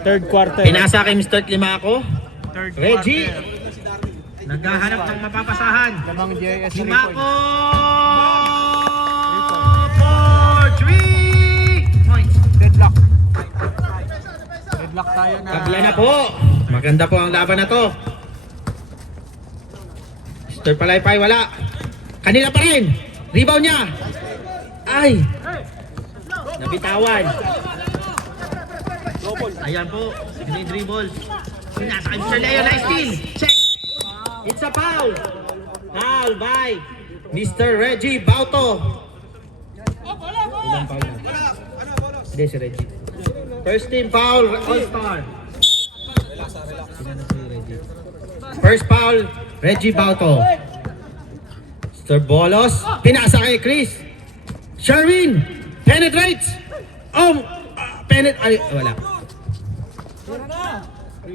Third quarter. Pinasa kay Mr. Climaco. Third Reggie. quarter. Naghahanap ng mapapasahan. Lamang JS 3 Climaco! points. For 3 points. Deadlock. Deadlock tayo na. Tabla na po. Maganda po ang laban na to. Mr. Palaypay wala. Kanila pa rin. Rebound niya. Ay. Nabitawan. Ayan po. Dribble. Pinasa kay Mr. Leo. Nice steal. Check. It's a foul. Foul by Mr. Reggie Bauto. Ilang foul na? Hindi si Reggie. First team foul. All-star. First foul. Reggie Bauto. Mr. Bolos. Pinasa kay Chris. Sherwin. Penetrates. Ay, wala.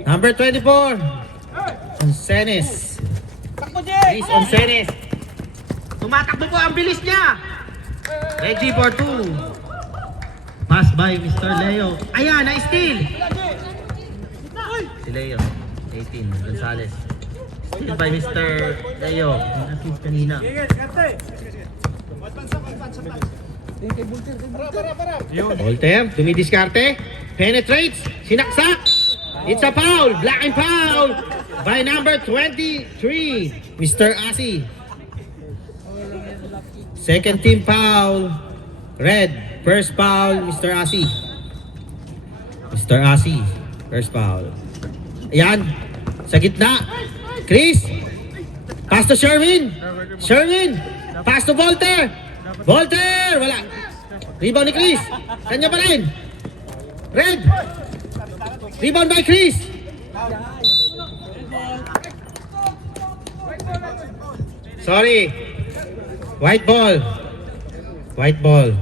Number 24. Onsenes. Chris Onsenes. Tumatakbo po ang bilis niya. Reggie for 2. Pass by Mr. Leo. Ayan, na-steal. Si Leo. 18. Gonzales. Steal by Mr. Leo. Assist kanina. Volter, dumidiskarte. Penetrates. Sinaksak. It's a foul. Black and foul by number 23, Mr. Asi. Second team foul. Red. First foul, Mr. Asi. Mr. Asi. First foul. Ayan. Sa gitna. Chris. Pass to Sherwin. Sherwin. Pass to Volter. Volter. Wala. Rebound ni Chris. Kanya pa rin. Red. Rebound by Chris. Sorry. White ball. White ball.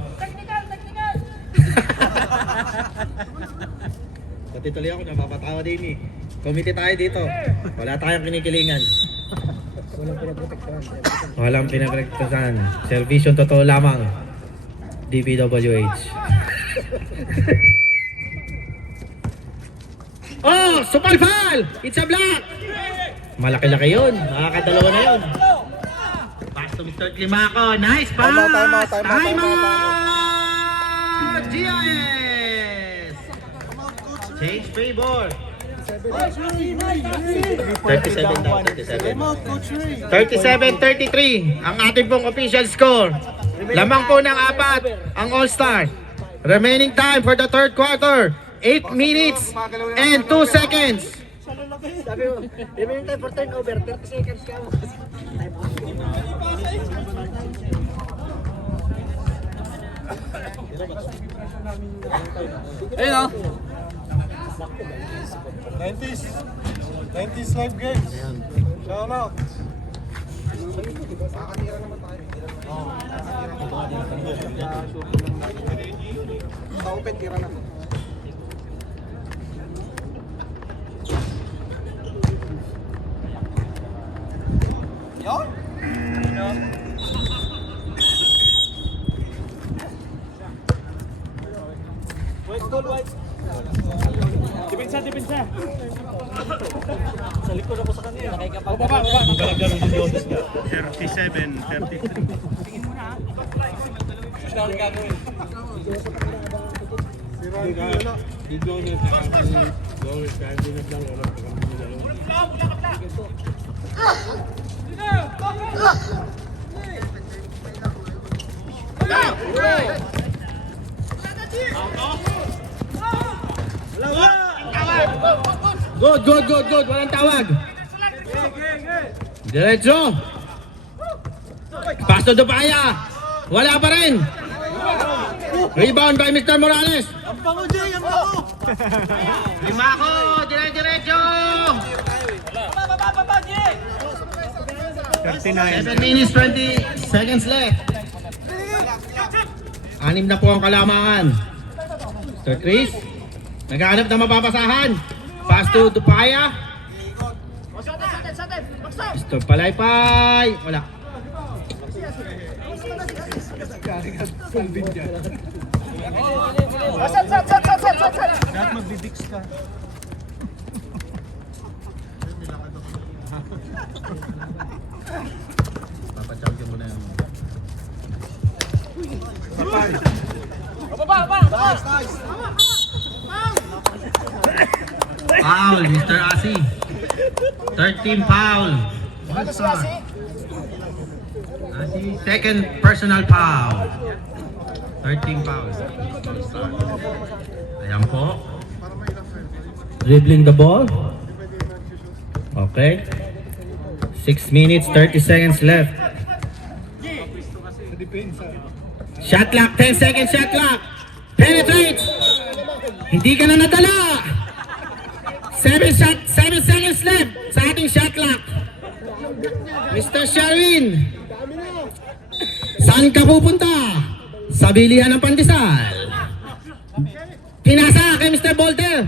Pati tuloy ako napapatawa din eh. Committee tayo dito. Wala tayong kinikilingan. Walang pinagrektasan. Servisyon totoo lamang. DPWH. Oh! Super foul! It's a block! Malaki-laki yun. Nakakadalawa na yun. Pass to Mr. Climaco. Nice pass! Time out! GIS! Change favor. 37-33 ang ating pong official score. Lamang po ng 4 ang All-Star. Remaining time for the third quarter, 8 minutes and 2 seconds. Sabi mo, remaining time for turnover, 30 seconds ka mo. Ayun o. 90s live games. Shout out. Open tira na. Yo? White goal, white. Depensa, depensa. Sa likod ako sa kanila. Baba. 37, 33. Tingin mo na. Saan gagawin? Good. Walang tawag. Diretso. Pass to Dupaya. Wala pa rin. Rebound by Mr. Morales. Ang bango, Jay! Ang bango! Climaco. Diretso. 7 minutes 20 seconds left. 6 na po ang kalamangan. Mr. Chris. Naghahanap na mapapasahan. Pass to Dupaya. Mr. Palaypay. Wala. Sat! Lahat magbibix ka. Papachampion mo na yan. Foul, Mr. Asi. 13 foul. Asi, second personal foul. 13 fouls. Ayan po. Dribbling the ball. Okay. 6 minutes, 30 seconds left. Shot clock, 10 seconds shot clock. Penetrates. Hindi ka na nadala. 7 seconds left sa ating shot clock. Mr. Sherwin, saan ka pupunta? Sa bilihan ng pandesal. Pinasa kay Mr. Bolter.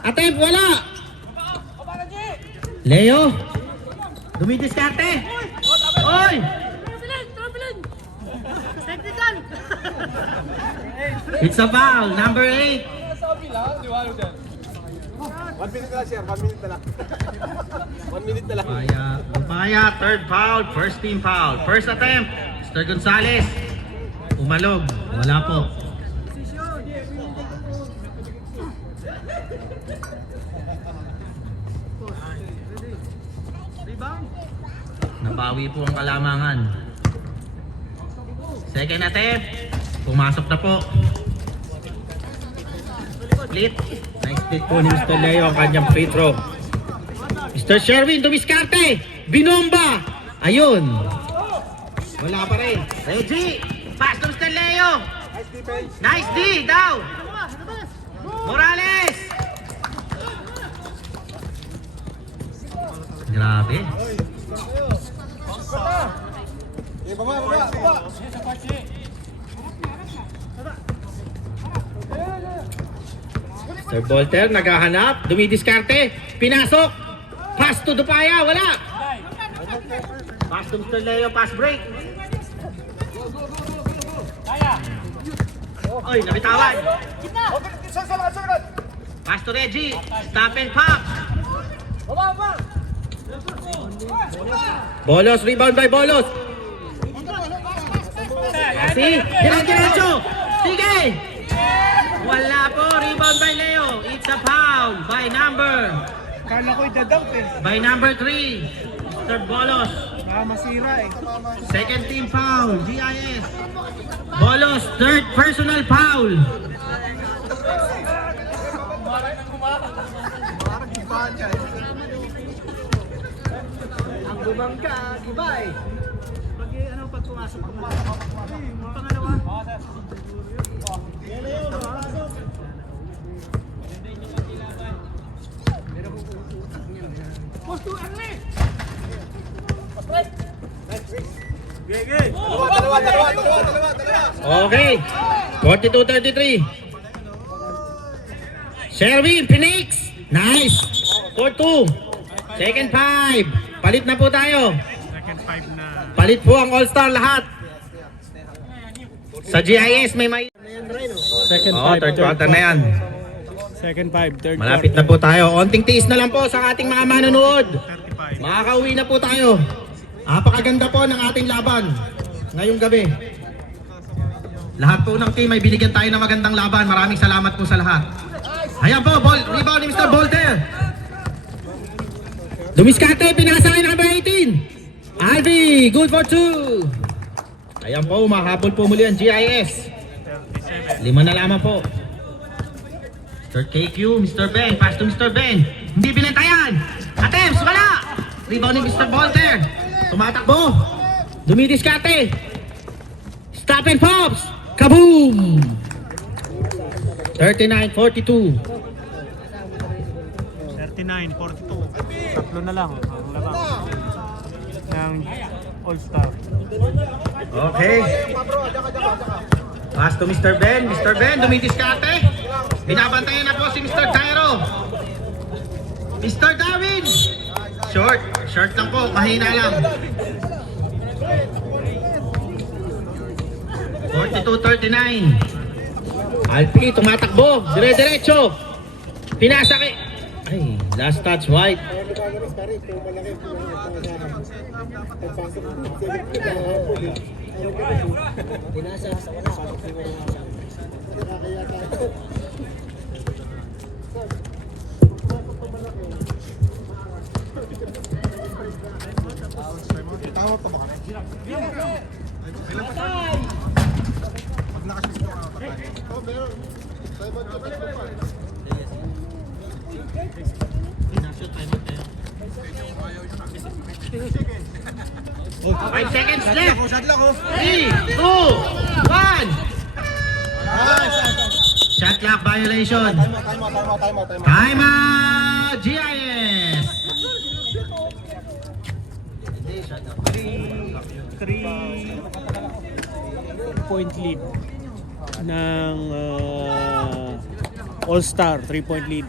Attempt, wala. Leo, dumidiskarte. Oy! It's a foul, number 8. 1 minute na lang, sir. 1 minute na lang. 1 minute na lang. Upaya, third foul, first team foul. First attempt, Mr. Gonzales. Umalog, wala po. Nabawi po ang kalamangan. Second attempt, pumasok na po. Split. Nice split po ni Mr. Leo ang kanyang free throw. Mr. Sherwin, dumiskarte. Binomba. Ayun. Wala pa rin. Reggie, pass to Mr. Leo. Nice D, daw. Morales. Grabe. Baba. Sir Bolter, naghahanap, dumidiskarte, pinasok, pass to Dupaya, wala. Pass to Mr. Leo, pass break. Oy, nabitawan. Pass to Reggie, stop and pop. Bolos, rebound by Bolos. Si, diretso. Sige. Wala po, rebound by Leo. It's a foul by number. Kala ko'y dadunk eh. By number 3, Mr. Bolos. Masira eh. Second team foul, GIS. Bolos, third personal foul. Ang bumangga, iba eh. Pag pumasok ang pangalawa. Okay, 42-33. Sherwin, Phoenix. Nice. 4-2. Second 5. Palit na po tayo. Second 5 na. Palit po ang all-star lahat. Sa GIS may Second Oo, third quarter na yan. Second 5, third Malapit na po tayo. Onting tiis na lang po sa ating mga manonood. Makakauwi na po tayo. Napakaganda po ng ating laban ngayong gabi. Lahat po ng team ay binigyan tayo ng magandang laban. Maraming salamat po sa lahat. Ayan po, rebound ni Mr. Bolter. Dumiskarte, pinasa kay number 18. Alvi, good for 2. Ayan po, mahabol po muli ang GIS. 5 na lamang po. Mr. KQ, Mr. Ben, pass to Mr. Ben. Hindi binantayan. Attempts, wala. Rebound ni Mr. Bolter. Tumatakbo. Dumidiskarte. Stop and pops. Kaboom! 39-42. 39-42. Tatlo na lang ang labang ng All-Star. Okay. Pass to Mr. Ben. Mr. Ben, dumidiskarte. Binabantayan na po si Mr. Tyro. Mr. Darwin. Short lang po. Mahina lang. 42-39. Alpi, tumatakbo. Dire-diretso. Pinasa kay... Ay, last touch, White. Five seconds left. 3, 2, 1. Shot clock violation. Time out, GIS. 3-point lead ng All-Star, 3-point lead.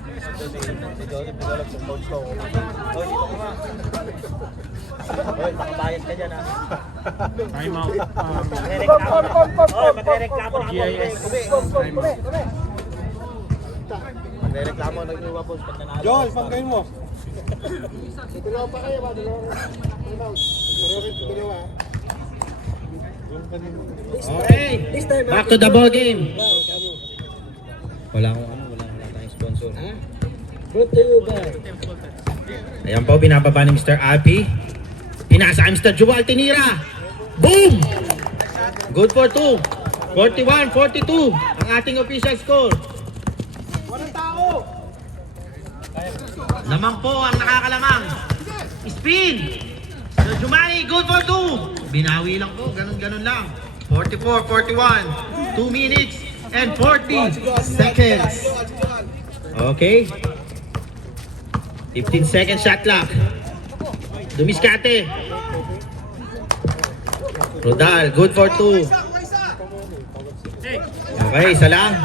Time out. GIS. Time out. Joel, pangkain mo. Okay, back to the ball game. Wala tayong sponsor. Ayan po, binababa ni Mr. Alpi. Pinasa kay Mr. Joel, tinira. Boom! Good for 2. 41-42 ang ating official score. Lamang po ang nakakalamang. Spin! Sir Jumani, good for 2. Binawi lang po, ganun lang. 44-41. 2 minutes and 40 seconds. Okay. 15 seconds shot clock. Dumiskate. Rodal, good for 2. Okay, isa lang.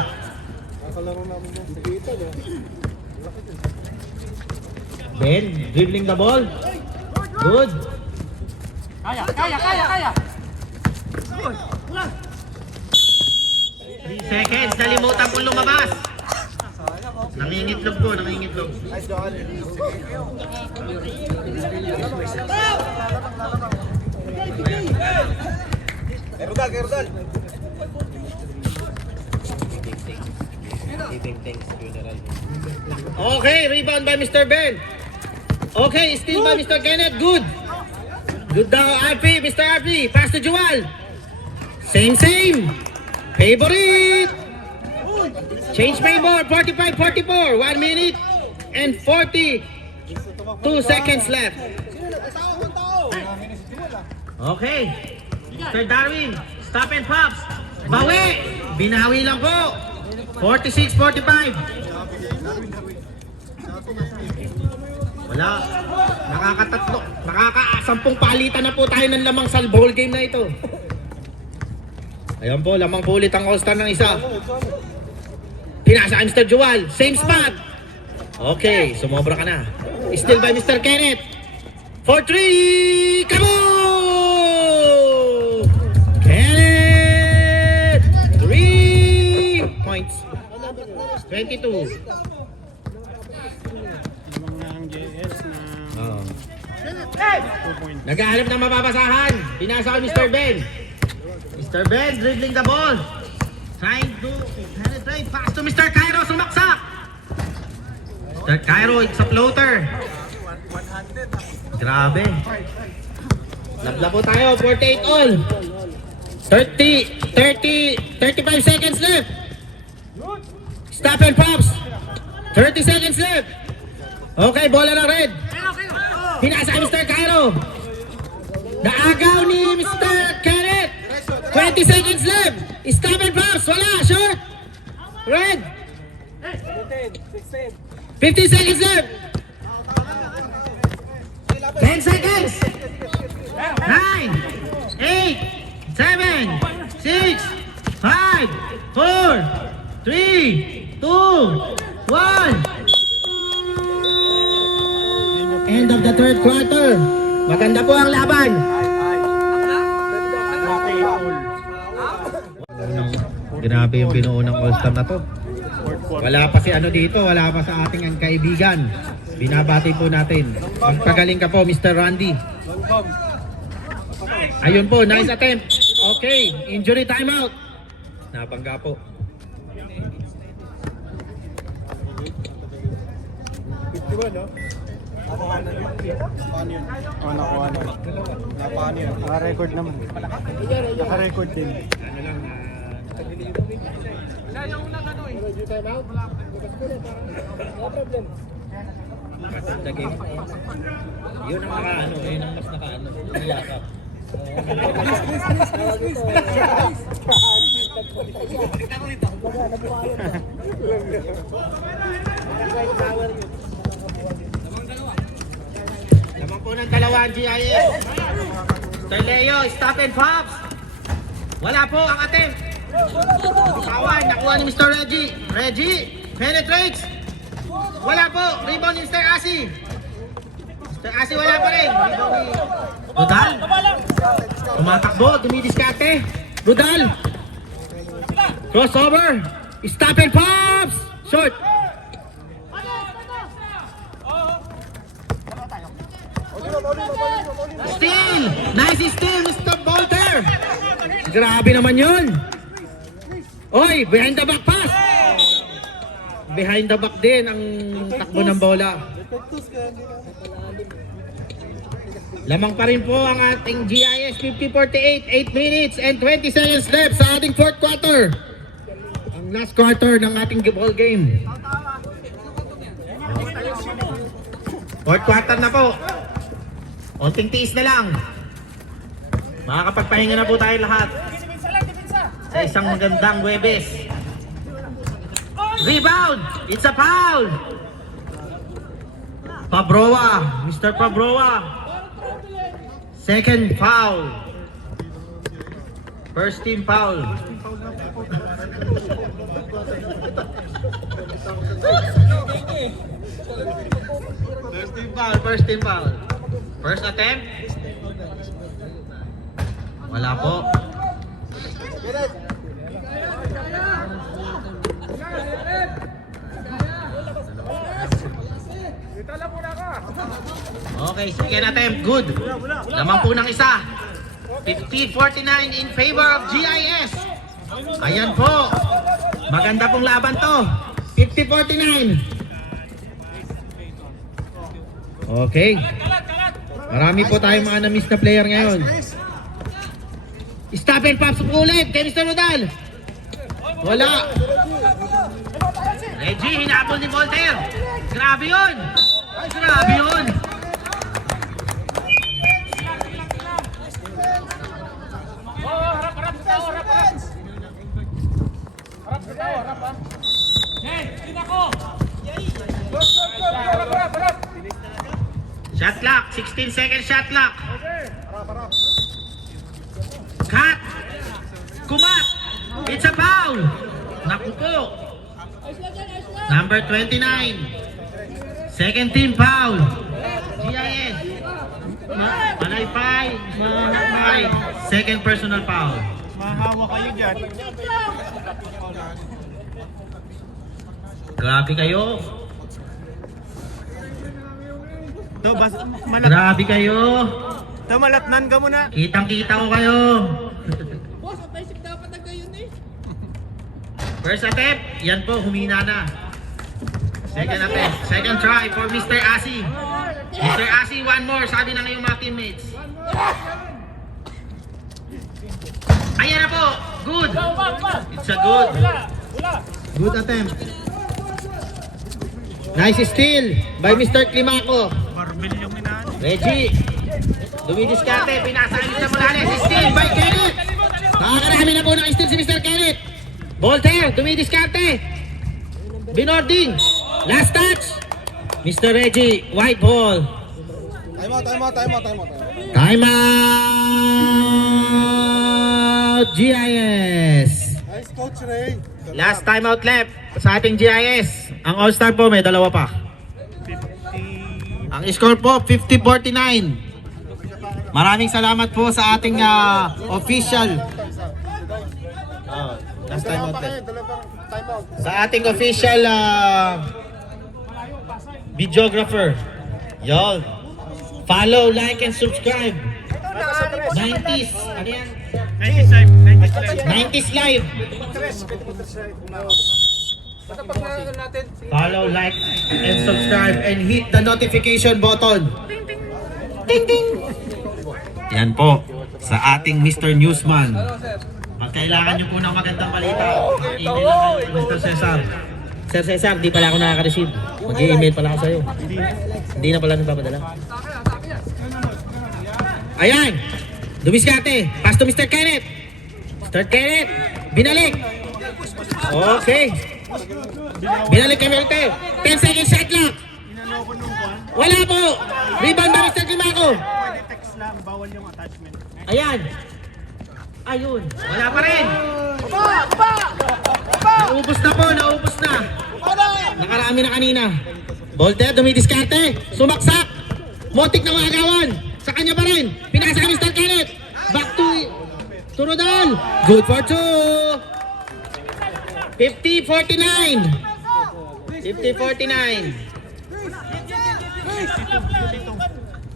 Ben, dribbling the ball. Good. Kaya. 3 seconds, nalimutan kong lumabas. Nangingitlog po, nangingitlog. Rodal. Okay, rebound by Mr. Ben. Okay, steal by Mr. Kenneth. Good. Good daw, RP, Mr. RP. Pass to Joel. Same. Favorite. Change favor. 45-44. 1 minute and 42 seconds left. Okay. Mr. Darwin, stop and pops. Bawi. Binawi lang po. 46-45. Wala. Nakaka-10 palitan na po tayo ng lamang sa ball game na ito. Ayan po, lamang po ulit ang all-star ng isa. Pinasa kay Mr. Joel. Same spot. Okay, sumobra ka na. Still by Mr. Kenneth. For 3. Kaboom! Kenneth! 3 points. 22. Lamang na ang GIS na Oh. 2 points. Naghahanap ng mababasahan. Pinasa kay Mr. Ben. Mr. Ben dribbling the ball. Trying to penetrate. Pass to Mr. Cairo. Sumaksak. Mr. Cairo, it's a floater. Grabe. Labla po tayo. 48 all. 35 seconds left. Stop and pops. 30 seconds left. Okay, bola ng red. Pinasa kay Mr. Cairo. Naagaw ni Mr. Kenneth. 20 seconds left. Stop and pops. Wala. Short. Red. 50 seconds left. 10 seconds. 9, 8, 7, 6, 5, 4, 3, 2, 1. End of the third quarter. Maganda po ang laban. Grabe yung binuo ng All-Star na to. Fourth quarter. Wala pa si ano dito, wala pa sa ating ang kaibigan. Binabati po natin. Magpagaling ka po, Mr. Randy. Ayun po, nice attempt. Okay, injury timeout. Nabangga po. Oh, nakuha na. Naka-record naman. Naka-record din. Ano lang, the game. Yun ang nakaano, yun ang mas nakaano. Niyakap. Lamang po ng dalawa ang GIS. Sir Leo, stop and pops. Wala po ang attempt. Kawan, nakuha ni Mr. Reggie. Reggie, penetrates. Wala po. Rebound ni Mr. Asi. Mr. Asi wala pa rin. Rebound ni Rudal. Tumatakbo, dumidiskarte. Rudal. Crossover. Stop and pops. Short. Steal. Nice steal, Mr. Bolter. Grabe naman yun. Oy, behind the back pass. Behind the back din ang takbo ng bola. Lamang pa rin po ang ating GIS 50-48, 8 minutes and 20 seconds left sa ating fourth quarter. Ang last quarter ng ating ball game. Fourth quarter na po. Konting tiis na lang. Makakapagpahinga na po tayo lahat. Sa isang magandang Huwebes. Rebound! It's a foul! Pabroa, Mr. Pabroa. Second foul. First team foul. First team foul. First attempt. Wala po. Okay, second attempt, good. Lamang po ng isa. 50-49 in favor of GIS. Ayan po. Maganda pong laban to. 50-49. Okay. Marami po tayong mga na-miss na player ngayon. Stop and pops ulit kay Mr. Rodal. Wala. Reggie, hinabol ni Voltaire. Grabe yun. Grabe yun. Shot clock, 16 seconds shot clock. Cut. Kumat. It's a foul. Naku po. Number 29. Second team foul. GIS. Malaypay. Mahamay. Second personal foul. Mahawa kayo dyan. Grabe kayo. To, Grabe kayo. malatnan ka muna. Kitang-kita ko kayo. First attempt, yan po, humina na. Second attempt, second try for Mr. Asi. Mr. Asi, one more, sabi ng iyong mga teammates. Ayan na po, good. It's a good attempt. Nice steal by Mr. Climaco. Barbell yung inaano. Reggie, dumidiskarte, pinasaan sa Morales, steal by Kenneth. Nakakarami na po ng steal si Mr. Kenneth. Voltaire, dumidiskarte. Binording, last touch. Mr. Reggie, white ball. Time out, GIS. Nice coach, Ray. Last time out left sa ating GIS. Ang All-Star po may dalawa pa. 50. Ang score po 50-49. Maraming salamat po sa ating official. Last time out left. Sa ating official videographer. Yon. Follow, like, and subscribe. 90s. Ano yan? 90s live. Follow, like, and subscribe, and hit the notification button. Ding ding. Yan po sa ating Mr. Newsman. Pag kailangan nyo po ng magandang balita, email lang kayo kay Mr. Cesar. Sir Cesar, di pala ako nakaka-receive. Mag-i-email pala ako sa'yo. Hindi na pala nagpapadala. Ayan! Dumiskarte. Pass to Mr. Kenneth. Mr. Kenneth. Binalik. Okay. Binalik kay Melte. 10 seconds shot clock. Wala po. Rebound ba Mr. Climaco? Pwede text lang, bawal yung attachment. Ayan. Ayun. Wala pa rin. Naubos na po. Naubos na. Nakarami na kanina. Volter, dumidiskarte. Sumaksak. Motik na magagawan. Sa kanya pa rin. Pinasa ka Mr. Kenneth. Back to Rodal. Good for 2. 50-49. 50-49.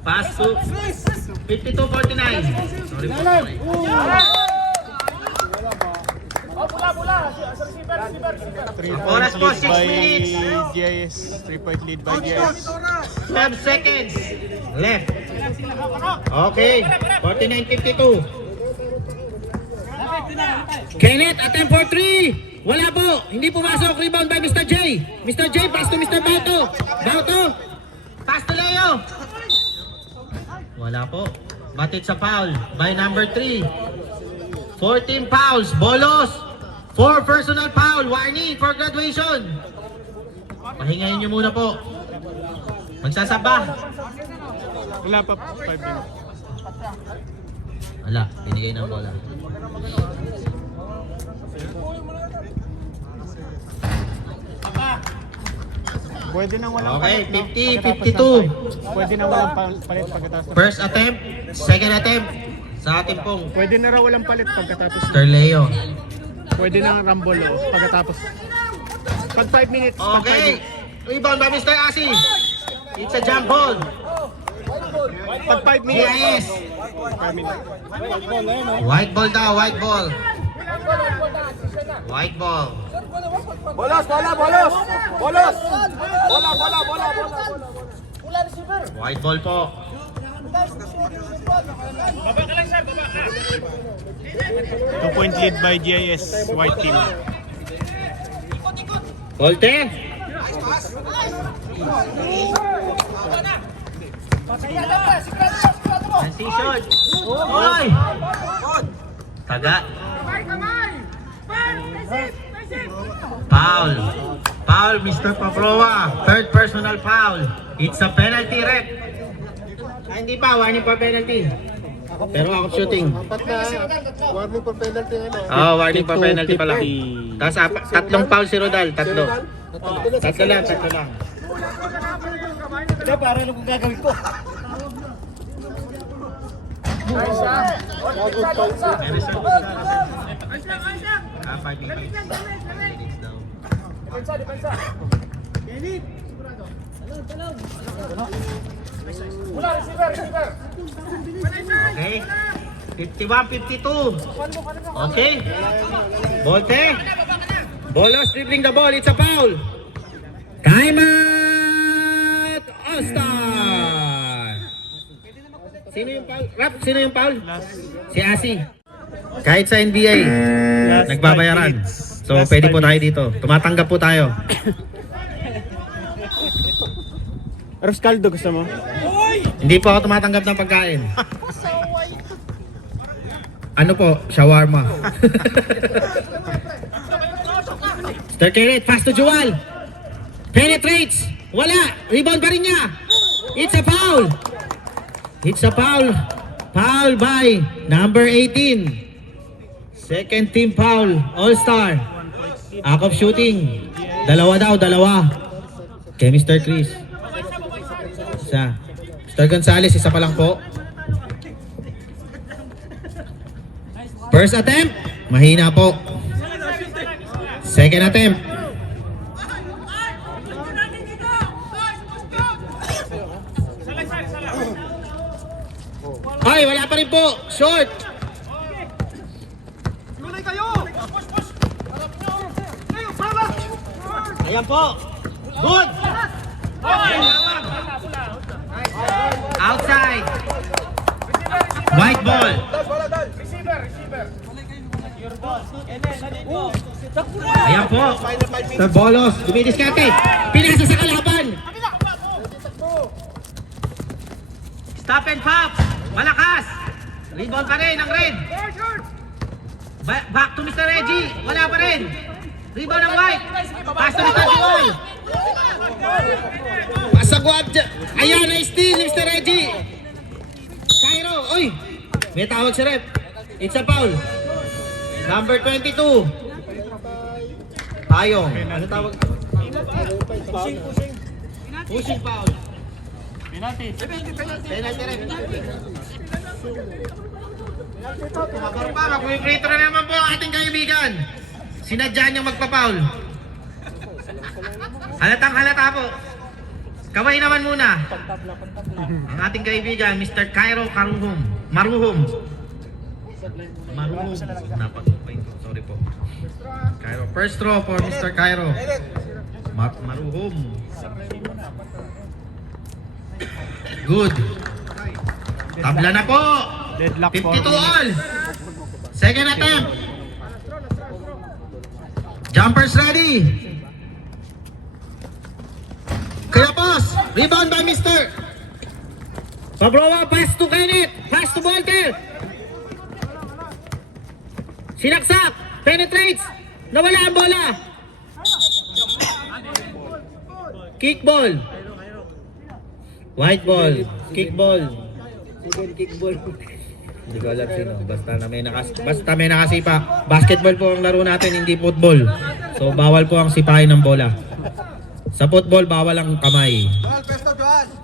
Pass to 52-49. Sorry po. Oras po, 6 minutes. GIS. 3-point lead by GIS. 12 seconds left. Okay, 49-52. Kenneth, attempt for 3. Wala po, hindi pumasok. Rebound by Mr. J. Mr. J, pass to Mr. Bauto. Bauto, pass to Leo. Wala po. Batit sa foul by number 3. 14 fouls. Bolos. 4 personal foul. Warning for graduation. Pahingayin nyo muna po. Magsasaba. Wala pa 5 minutes. Wala, binigay ng bola. Pwede nang walang Okay, palit, 50-52. Pwede nang walang palit pagkatapos ng First attempt, second attempt. Sa ating pong Pwede na raw walang palit pagkatapos ng Mr. Leo. Pwede nang rumble pagkatapos. Pag 5 minutes. Pag 5 Okay, minutes. rebound by Mr. Asi. It's a jump ball. Pag 5 minutes. GIS. 5 minutes. White ball daw, white ball. White ball. White ball po. 2-point lead by GIS. White team. Volte. Transition. Oy! Taga. Foul. Foul, Mr. Pavlova. Third personal foul. It's a penalty rep. Ah, hindi pa, warning for penalty. Pero ako shooting. Warning for penalty ano? Oh, warning for penalty pala. Tapos tatlong foul si Rodal, tatlo. Tatlo lang. Ito para ano kung gagawin ko? Ah, 5 minutes. 5 minutes daw. Okay. 51-52. Okay. Volte. Bolos dribbling the ball. It's a foul. Time out. All-Star. Sino yung foul? Rap, sino yung foul? Si Asi. Kahit sa NBA, nagbabayaran. So, pwede po tayo dito. Tumatanggap po tayo. Roscaldo gusto mo? Hindi po ako tumatanggap ng pagkain. Ano po? Shawarma. Mr. Kenneth, pass to Joel. Penetrates. Wala. Rebound pa rin niya. It's a foul. It's a foul. Foul by number 18. Second team foul. All-Star. Act of shooting. Dalawa daw, dalawa. Kay Mr. Chris. Isa. Mr. Gonzales, isa pa lang po. First attempt, mahina po. Second attempt. Ay, wala pa rin po. Short. Tuloy kayo! Kayo, para! Ayan po. Good. Outside. White ball. Ayan po. Sir Bolos, dumidiskarte. Pinasa sa kalaban. Stop and pop. Malakas. Rebound pa rin ang red. Back to Mr. Reggie. Wala pa rin. Rebound ng white. Pass to Mr. Joel. Pasagwad. Ayan na steal ni Mr. Reggie. Cairo. Uy. May tawag si rep. It's a foul. Number 22. Tayong. Ano tawag? Pushing foul. Penalty rep. Tumabor pa. Mag-free-throw na naman po ang ating kaibigan. Sinadya niyang magpa-foul. Halatang halata po. Kaway naman muna. Ang ating kaibigan, Mr. Cairo Maruhom. Maruhom. Sorry po. Cairo. First throw for Mr. Cairo. Maruhom. Good. Tabla na po. Deadlock 52 all. Second attempt. Jumpers ready. Kaya boss. Rebound by Mr. Pabrowa, pass to Kenneth. Pass to Walter. Sinaksak. Penetrates. Nawala ang bola. Kick ball. White ball. Kick ball. Hindi ko alam sino. Basta may nakasipa. Basketball po ang laro natin, hindi football. So bawal po ang sipahin ng bola. Sa football, bawal ang kamay.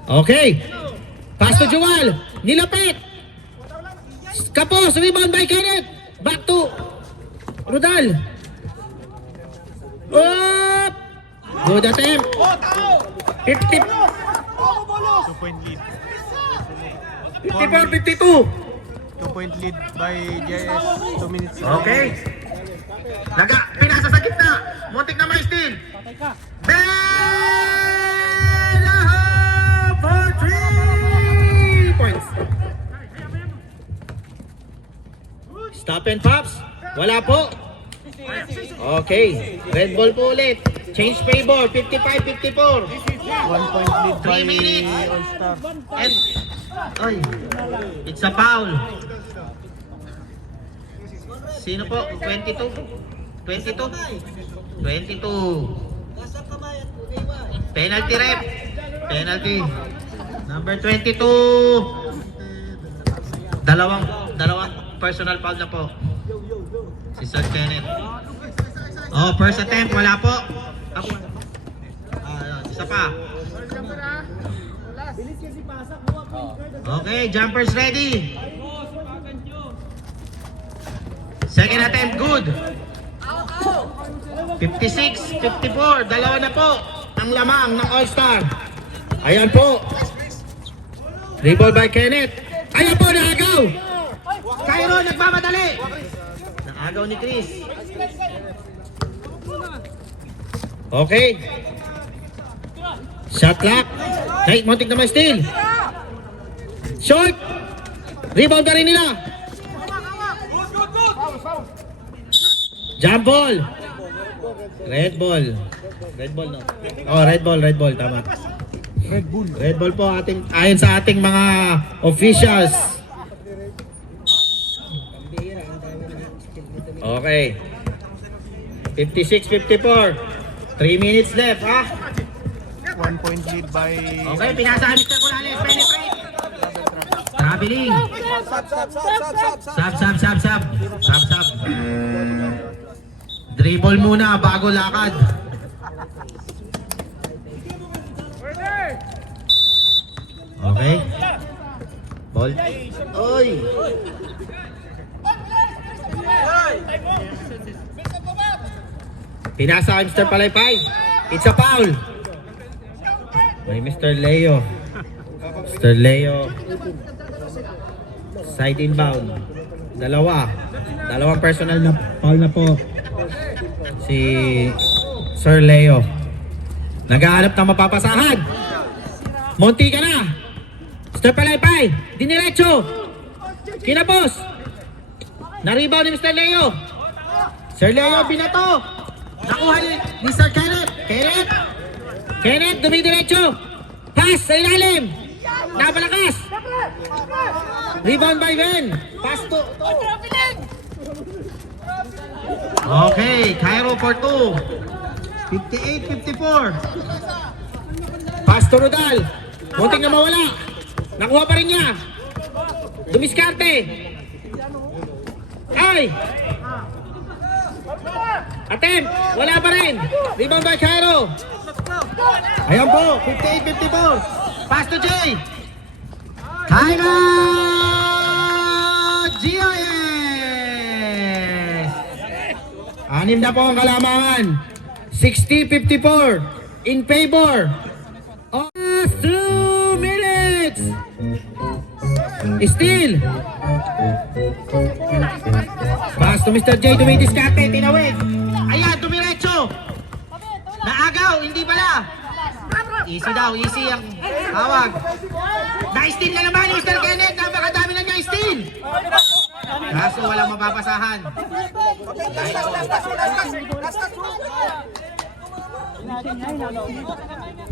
Okay. Pass to Joel. Nilapit. Kapos. Rebound by Kenneth. Back to Rudal. Up. Good attempt. 50. 2-point lead. 54-52. 2-point lead by JS. 2 minutes. Okay. Pinasa sa gitna. Muntik na may steal. Bella for 3 points. Stop and pops. Wala po. Okay. Red ball po ulit. Change favor. 55-54. 1-point lead by 3 minutes. All-Star. And, ay, it's a foul. Sino po? 22? 22? 22. Penalty rep. Penalty. Number 22. Dalawang personal foul na po. Si Sir Kenneth. Oh, first attempt. Wala po. Isa pa. Okay, jumpers ready. Second attempt, good. 56-54, dalawa na po ang lamang ng All-Star. Ayan po. Rebound by Kenneth. Ayan po, naagaw. Cairo, nagmamadali. Naagaw ni Chris. Okay. Shot clock. Hey, muntik na may steal. Short. Rebound na rin nila. Jump ball. Red ball. Red ball, no? Oh, red ball, tama. Red ball po ayon sa ating mga officials. Okay. 56-54. 3 minutes left, ha? 1-point lead by... Okay, pinasahan Mr. Morales. Penetrate. Traveling. Sab. Dribble muna bago lakad. Okay. Ball. Oy. Pinasa kay Mr. Palaypay. It's a foul. May Mr. Leo. Mr. Leo. Side inbound. Dalawang personal na foul na po. Si Sir Leo. Naghahanap ng mapapasahan. Monty ka na. Mr. Palaypay. Diniretso. Kinapos. Na-rebound ni Mr. Leo. Sir Leo, binato. Nakuha ni Sir Kenneth. Kenneth, dumidiretso. Pass sa ilalim. Napalakas. Rebound by Ben. Pass to. Okay, Cairo for 2. 58-54. Pass to Rodal. Munting na mawala. Nakuha pa rin niya. Dumiskarte. Ay! Attempt! Wala pa rin. Rebound by Cairo. Ayan po, 58-54. Pass to Jay. Cairo! GOS! Anim na po ang kalamangan. 60-54 in favor of 2 minutes. Still. Pass to Mr. J. Dumidiskarte. Tinawid. Ayan, dumiretso. Naagaw, hindi pala. Easy daw, easy ang tawag. Na-steal na naman Mr. Kenneth. Napakadami na niya steal. Kaso walang mapapasahan.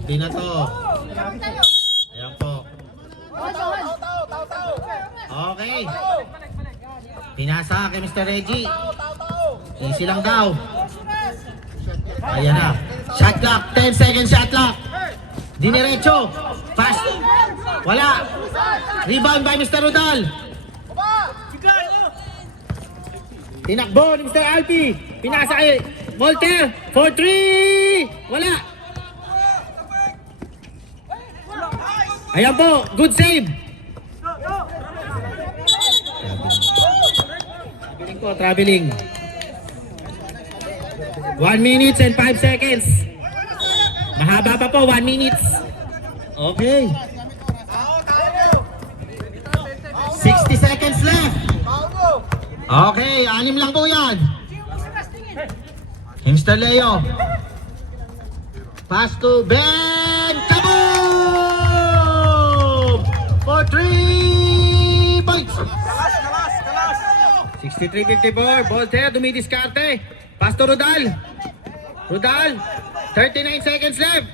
Hindi na to. Ayan po. Okay. Pinasa kay Mr. Reggie. Easy lang daw. Ayan na. Shot clock. 10 seconds shot clock. Diniretso. Fast. Wala. Rebound by Mr. Rodal. Tinakbo ni Mr. Alpi. Pinasa kay Voltaire. For 3. Wala. Ayan po. Good save. Traveling. 1 minute and 5 seconds. Mahaba pa po, 1 minute. Okay. 60 seconds left. Okay, 6 lang po yan. Mr. Leo. Pass to Ben. Kaboom! For 3 points. 63-54. Voltaire dumidiskarte. Pass to Rodal. 39 seconds left.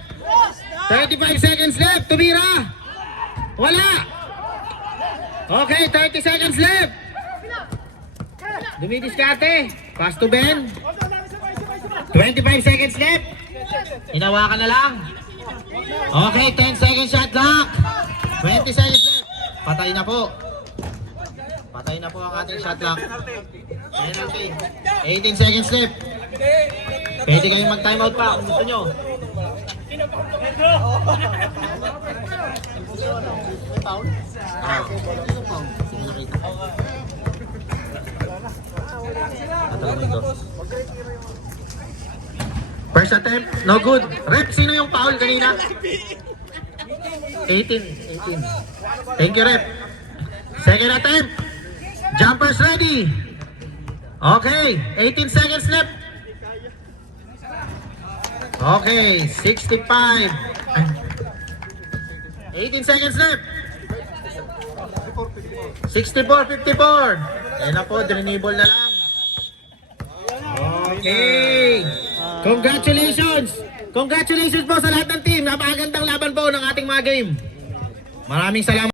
35 seconds left. Tumira. Wala. Okay, 30 seconds left. Dumidiskarte. Pass to Ben. 25 seconds left. Hinawakan na lang. Okay, 10 seconds shot clock. 20 seconds left. Patay na po. Patay na po ang ating shot clock. Penalty. 18 seconds left. Pwede kayong mag-time out pa kung gusto nyo. First attempt, no good. Rep, sino yung foul kanina? 18. Thank you, Rep. Second attempt. Jumpers ready. Okay, 18 seconds left. Okay, 65. 18 seconds left. 64-54. Ayan na po, drenable na lang. Okay. Congratulations. Congratulations po sa lahat ng team. Napakagandang laban po ng ating mga game. Maraming salamat.